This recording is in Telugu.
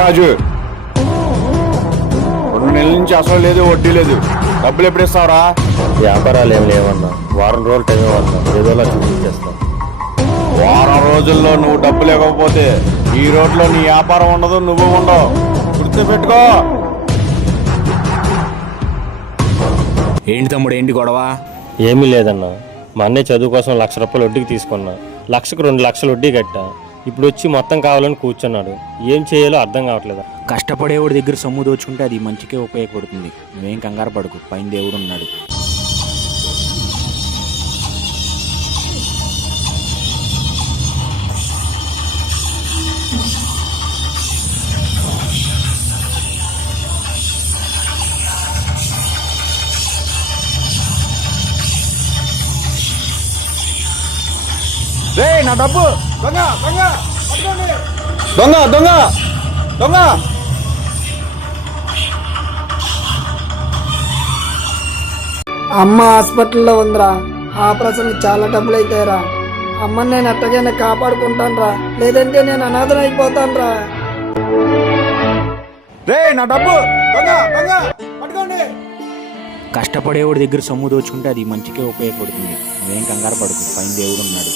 రాజు, 2 నెలల నుంచి అసలు లేదు, వడ్డీ లేదు. డబ్బులు ఎప్పుడు ఇస్తావురా? వ్యాపారాలు ఏం లేవన్నా, వారం రోజులు టైం ఇవ్వన్నా, ఏదోలా చూపించేస్తాం. వారం రోజుల్లో నువ్వు డబ్బులు ఇవ్వకపోతే ఈ రోడ్లో నీ వ్యాపారం ఉండదు, నువ్వు ఉండవు. గుర్తుపెట్టుకో. ఏంటి తమ్ముడు, ఏంటి గొడవ? ఏమీ లేదన్నా, మా అన్నయ్య చదువు కోసం 1,00,000 రూపాయలు వడ్డీకి తీసుకున్నా. 1,00,000కు 2 లక్షలు వడ్డీ కట్టా. ఇప్పుడు వచ్చి మొత్తం కావాలని కూర్చున్నాడు. ఏం చేయాలో అర్థం కావట్లేదు. కష్టపడేవాడి దగ్గర సొమ్ము దోచుకుంటే అది మంచికే ఉపయోగపడుతుంది. నువ్వేం కంగారు పడకు, పైన దేవుడు ఉన్నాడు. రే, నా డబ్బు! దొంగ దొంగ పట్టుకోండి! దొంగ దొంగ దొంగ! అమ్మ హాస్పిటల్లో ఉందిరా. ఆపరేషన్కి చాలా డబ్బులు అవుతాయిరా. అమ్మని నేను ఎట్టగైనా కాపాడుకుంటానురా, లేదంటే నేను అనాథం అయిపోతానురా. రే, నా డబ్బు! దొంగ దొంగ పట్టుకోండి! కష్టపడేవాడి దగ్గర సొమ్ము దోచుకుంటే అది మంచికే ఉపయోగపడుతుంది. నువ్వేం కంగారు పడకు, పైన దేవుడు ఉన్నాడు.